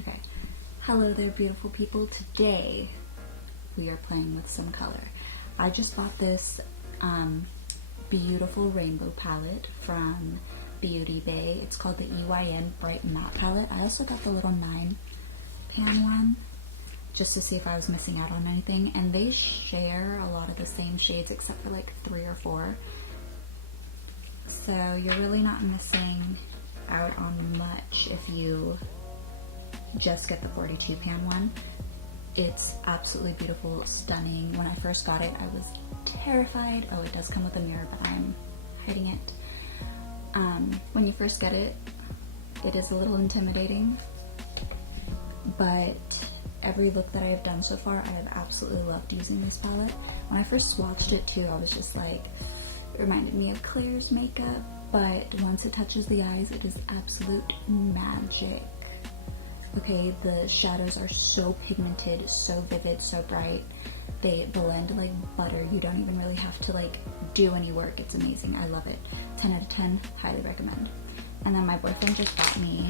Okay. Hello there, beautiful people. Today we are playing with some color. I just bought this beautiful rainbow palette from Beauty Bay. It's called the EYN Bright Matte Palette. I also got the little 9-pan one just to see if I was missing out on anything. And they share a lot of the same shades except for like 3 or 4. So you're really not missing out on much if you just get the 42-pan one. It's absolutely beautiful, stunning. When I first got it, I was terrified. Oh, it does come with a mirror, but I'm hiding it. When you first get it, it is a little intimidating, but every look that I have done so far, I have absolutely loved using this palette. When I first swatched it too, I was just like, it reminded me of Claire's makeup, but once it touches the eyes, it is absolute magic. Okay, the shadows are so pigmented, so vivid, so bright. They blend like butter. You don't even really have to like do any work. It's amazing. I love it. 10 out of 10, highly recommend. And then my boyfriend just bought me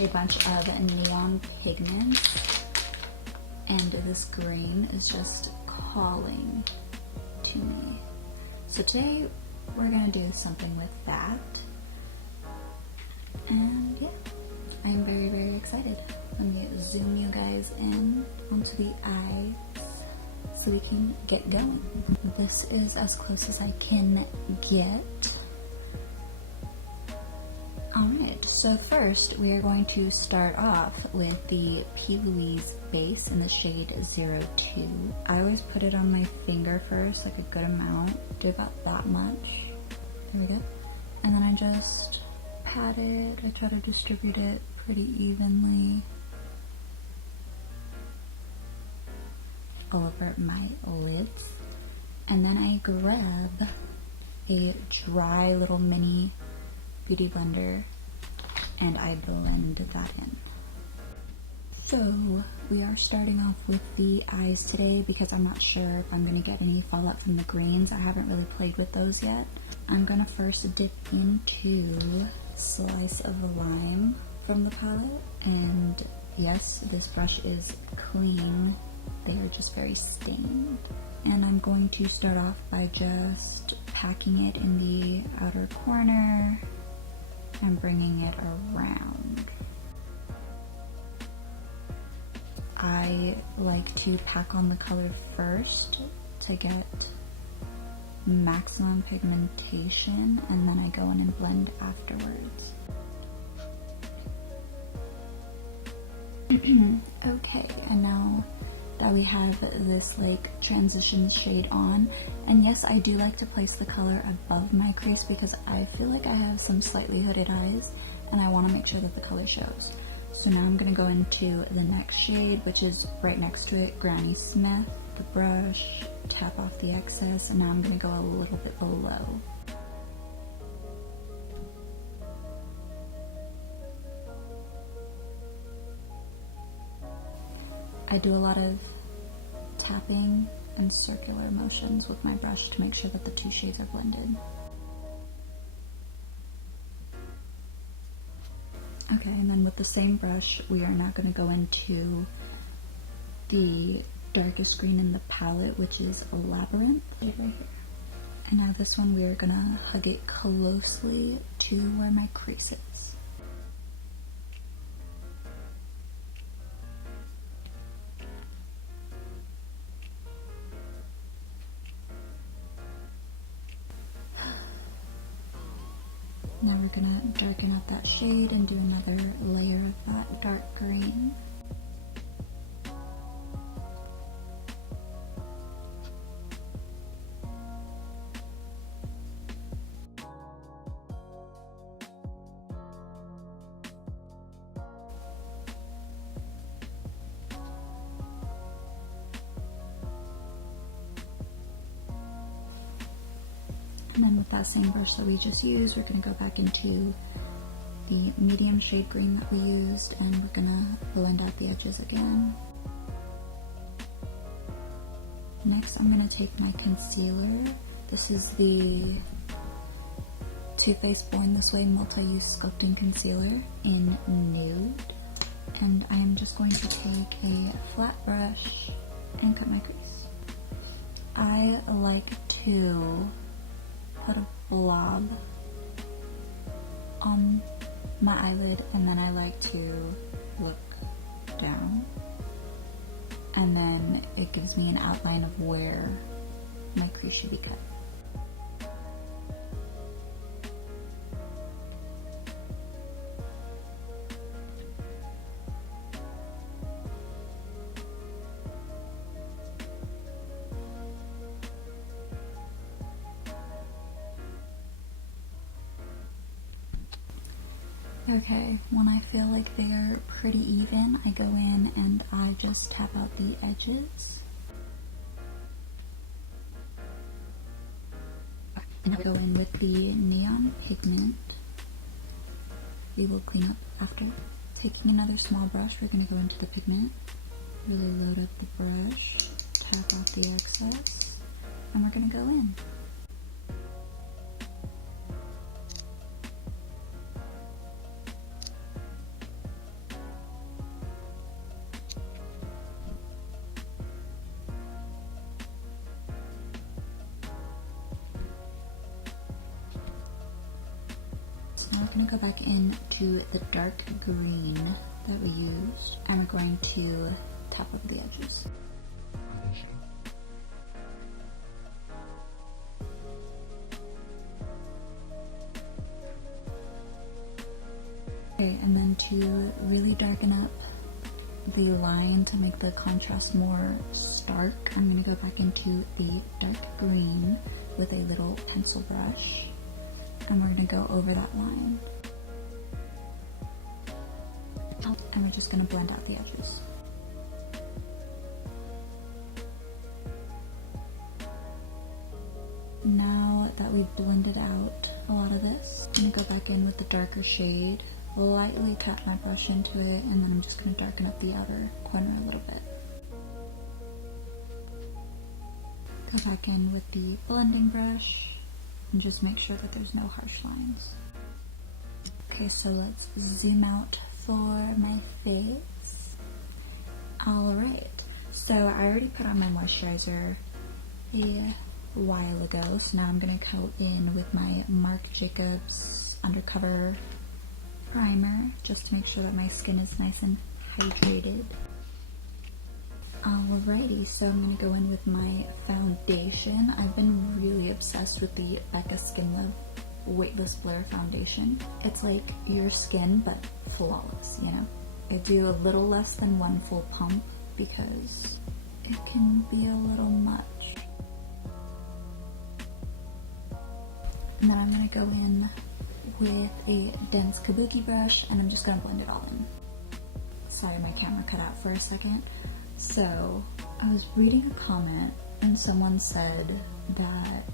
a bunch of neon pigments, and this green is just calling to me. So today we're gonna do something with that, and yeah, I'm very, very excited. Let me zoom you guys in onto the eyes so we can get going. This is as close as I can get. Alright, so first we are going to start off with the P. Louise base in the shade 02. I always put it on my finger first, like a good amount. Do about that much. There we go. And then I just pat it. I try to distribute it pretty evenly over my lids. And then I grab a dry little mini beauty blender and I blend that in. So we are starting off with the eyes today because I'm not sure if I'm going to get any fallout from the greens. I haven't really played with those yet. I'm going to first dip into Slice of Lime from the palette, and yes, this brush is clean. They are just very stained. And I'm going to start off by just packing it in the outer corner and bringing it around. I like to pack on the color first to get maximum pigmentation, and then I go in and blend afterwards. Okay, and now that we have this like transition shade on, and yes, I do like to place the color above my crease because I feel like I have some slightly hooded eyes and I want to make sure that the color shows. So now I'm going to go into the next shade, which is right next to it, Granny Smith. The brush, tap off the excess, and now I'm going to go a little bit below. I do a lot of tapping and circular motions with my brush to make sure that the two shades are blended. Okay, and then with the same brush, we are now going to go into the darkest green in the palette, which is Labyrinth, right here. And now this one, we are going to hug it closely to where my crease is. Now we're gonna darken up that shade and do another layer of that dark green. And then with that same brush that we just used, we're going to go back into the medium shade green that we used, and we're going to blend out the edges again. Next, I'm going to take my concealer. This is the Too Faced Born This Way Multi-Use Sculpting Concealer in Nude. and I am just going to take a flat brush and cut my crease. I like to put a blob on my eyelid, and then I like to look down, and then it gives me an outline of where my crease should be cut. Okay, when I feel like they're pretty even, I go in and I just tap out the edges. And I go in with the neon pigment. We will clean up after. Taking another small brush, we're going to go into the pigment. Really load up the brush, tap out the excess, and we're going to go in. Now we're going to go back into the dark green that we used, and we're going to tap over the edges. Okay, and then to really darken up the line to make the contrast more stark, I'm going to go back into the dark green with a little pencil brush. And we're going to go over that line. And we're just going to blend out the edges. Now that we've blended out a lot of this, I'm going to go back in with the darker shade, lightly tap my brush into it, and then I'm just going to darken up the outer corner a little bit. Go back in with the blending brush, and just make sure that there's no harsh lines. Okay, so let's zoom out for my face. Alright, so I already put on my moisturizer a while ago, so now I'm going to go in with my Marc Jacobs Undercover Primer, just to make sure that my skin is nice and hydrated. Alrighty, so I'm going to go in with my foundation. I've been really obsessed with the Becca Skin Love Weightless Blur Foundation. It's like your skin, but flawless, you know? I do a little less than one full pump because it can be a little much. And then I'm going to go in with a dense kabuki brush, and I'm just going to blend it all in. Sorry, my camera cut out for a second. So, I was reading a comment and someone said that,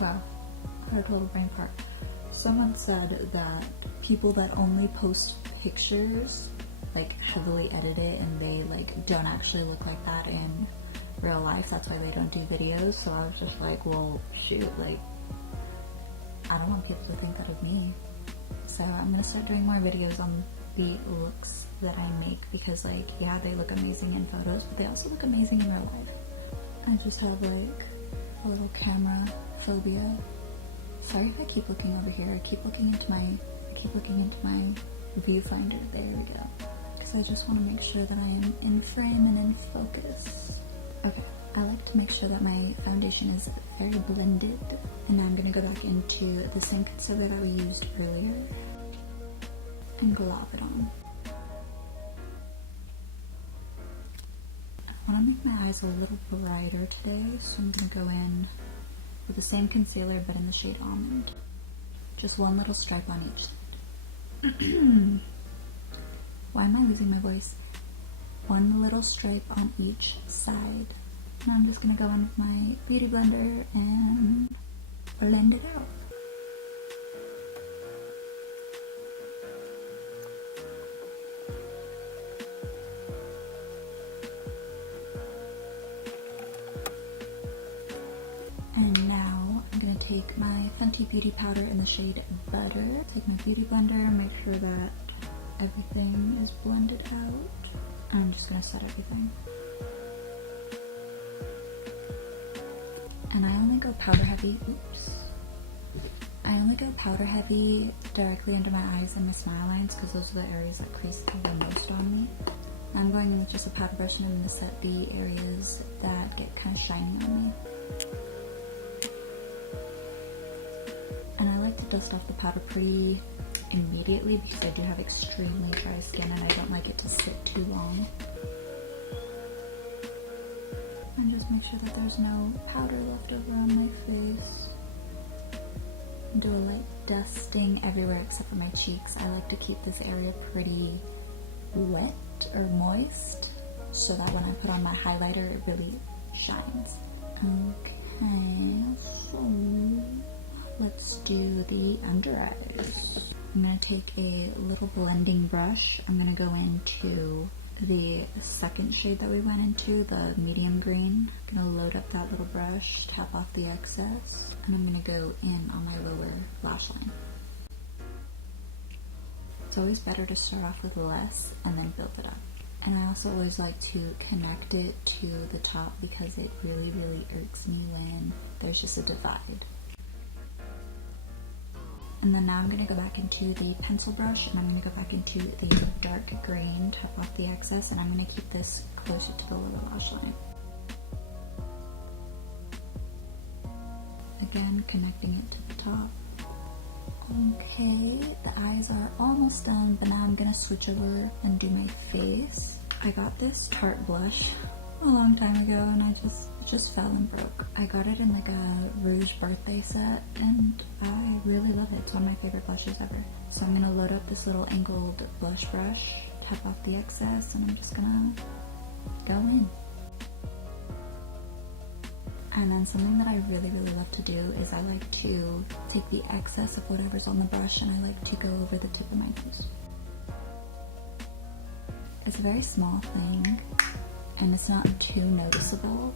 wow, I had a total brain fart. Someone said that people that only post pictures, like heavily edited, and they like don't actually look like that in real life, that's why they don't do videos. So I was just like, well, shoot, like, I don't want people to think that of me. So I'm gonna start doing more videos on the looks that I make, because like, yeah, they look amazing in photos, but they also look amazing in real life. I just have like a little camera phobia. Sorry if I keep looking over here. I keep looking into my viewfinder. There we go. Because I just want to make sure that I am in frame and in focus. Okay, I like to make sure that my foundation is very blended. And now I'm going to go back into the same concealer that we used earlier and glob it on. I want to make my eyes a little brighter today, so I'm going to go in with the same concealer but in the shade Almond. Just one little stripe on each side. Why am I losing my voice? One little stripe on each side. Now I'm just going to go in with my beauty blender and blend it out. And now I'm going to take take my Fenty Beauty Powder in the shade Butter. Take my beauty blender, make sure that everything is blended out. I'm just gonna set everything. And I only go powder heavy, I only go powder heavy directly under my eyes and my smile lines because those are the areas that crease the most on me. I'm going in with just a powder brush and I'm going to set the areas that get kind of shiny on me. And I like to dust off the powder pretty immediately because I do have extremely dry skin and I don't like it to sit too long. And just make sure that there's no powder left over on my face. Do a light dusting everywhere except for my cheeks. I like to keep this area pretty wet or moist so that when I put on my highlighter it really shines. Okay, so let's do the under eyes. I'm going to take a little blending brush. I'm going to go into the second shade that we went into, the medium green. I'm going to load up that little brush, tap off the excess, and I'm going to go in on my lower lash line. It's always better to start off with less and then build it up. And I also always like to connect it to the top because it really, really irks me when there's just a divide. And then now I'm going to go back into the pencil brush and I'm going to go back into the dark green, tap off the excess, and I'm going to keep this closer to the lower lash line. Again, connecting it to the top. Okay, the eyes are almost done, but now I'm going to switch over and do my face. I got this Tarte blush a long time ago and it just fell and broke. I got it in like a rouge birthday set and I really love it. It's one of my favorite blushes ever. So I'm gonna load up this little angled blush brush, tap off the excess, and I'm just gonna go in. And then something that I really, really love to do is I like to take the excess of whatever's on the brush and I like to go over the tip of my nose. It's a very small thing and it's not too noticeable,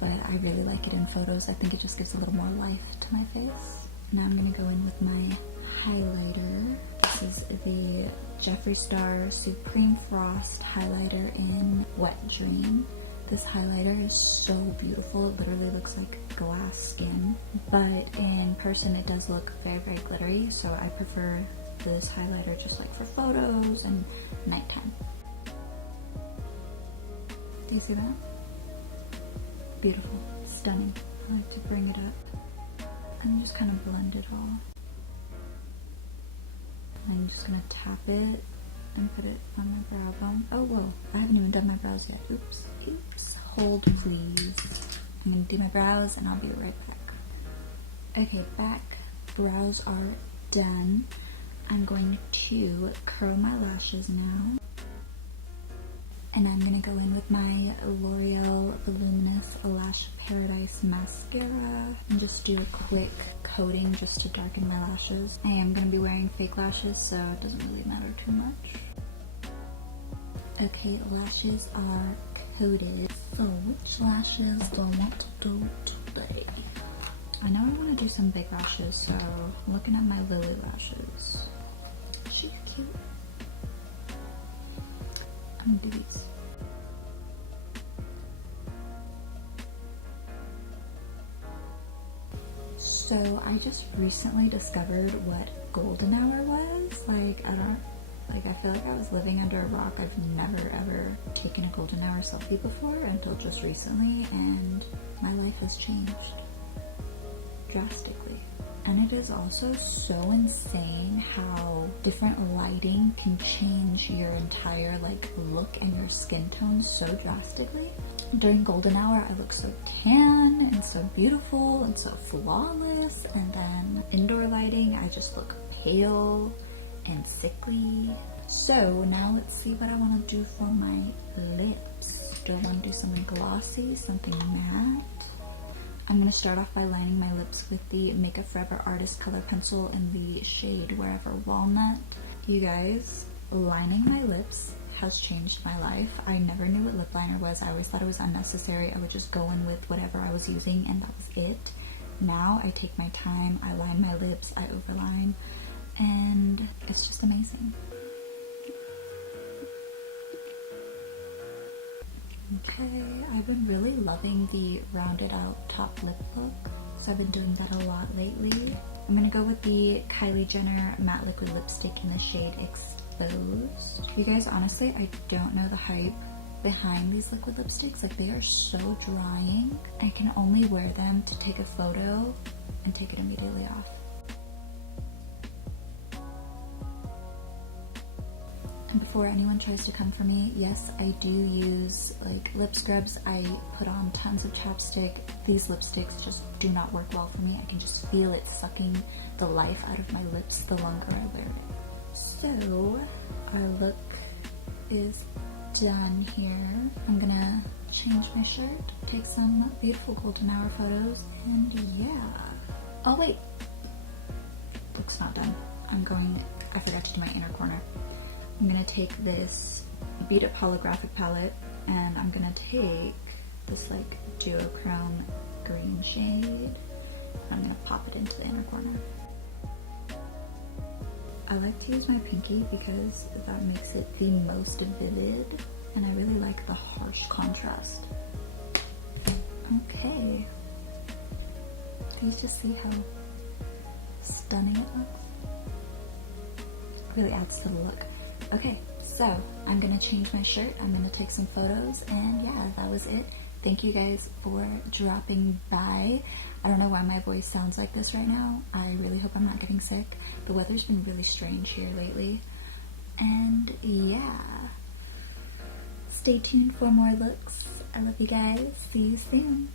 but I really like it in photos. I think it just gives a little more life to my face. Now I'm gonna go in with my highlighter. This is the Jeffree Star Supreme Frost highlighter in Wet Dream. This highlighter is so beautiful. It literally looks like glass skin, but in person it does look very, very glittery, so I prefer this highlighter just like for photos and nighttime. Do you see that? Beautiful, stunning. I like to bring it up and just kind of blend it all. I'm just gonna tap it and put it on my brow bone. Oh, whoa, I haven't even done my brows yet. Oops, oops. Hold, please. I'm gonna do my brows and I'll be right back. Okay, back. Brows are done. I'm going to curl my lashes now. And I'm going to go in with my L'Oreal Voluminous Lash Paradise Mascara and just do a quick coating just to darken my lashes. I am going to be wearing fake lashes, so it doesn't really matter too much. Okay, lashes are coated. So which lashes do I want to do today? I know I want to do some big lashes, so I'm looking at my Lily lashes. She's cute. I'm gonna do these. So I just recently discovered what golden hour was. I feel like I was living under a rock. I've never ever taken a golden hour selfie before until just recently, and my life has changed drastically. And it is also so insane how different lighting can change your entire look and your skin tone so drastically. During golden hour I look so tan and so beautiful and so flawless, and then indoor lighting I just look pale and sickly. So now let's see what I want to do for my lips. Do I want to do something glossy, something matte? I'm going to start off by lining my lips with the Makeup Forever Artist Color Pencil in the shade Wherever Walnut. You guys, lining my lips has changed my life. I never knew what lip liner was. I always thought it was unnecessary. I would just go in with whatever I was using and that was it. now I take my time, I line my lips, I overline, and it's just amazing. Okay, I've been really loving the rounded out top lip look, so I've been doing that a lot lately. I'm gonna go with the Kylie Jenner matte liquid lipstick in the shade Exposed. You guys, honestly, I don't know the hype behind these liquid lipsticks. Like, they are so drying. I can only wear them to take a photo and take it immediately off. And before anyone tries to come for me, yes, I do use like lip scrubs. I put on tons of chapstick. These lipsticks just do not work well for me. I can just feel it sucking the life out of my lips the longer I wear it. So our look is done here. I'm gonna change my shirt, take some beautiful golden hour photos, and yeah. Oh wait, look's not done. I forgot to do my inner corner. I'm gonna take this Beat Up holographic palette, and I'm gonna take this like duochrome green shade, and I'm gonna pop it into the inner corner. I like to use my pinky because that makes it the most vivid, and I really like the harsh contrast. Okay, do you just see how stunning it looks? Really adds to the look. Okay, so I'm gonna change my shirt, I'm gonna take some photos, and yeah, that was it. Thank you guys for dropping by. I don't know why my voice sounds like this right now. I really hope I'm not getting sick. The weather's been really strange here lately. And yeah, stay tuned for more looks. I love you guys. See you soon.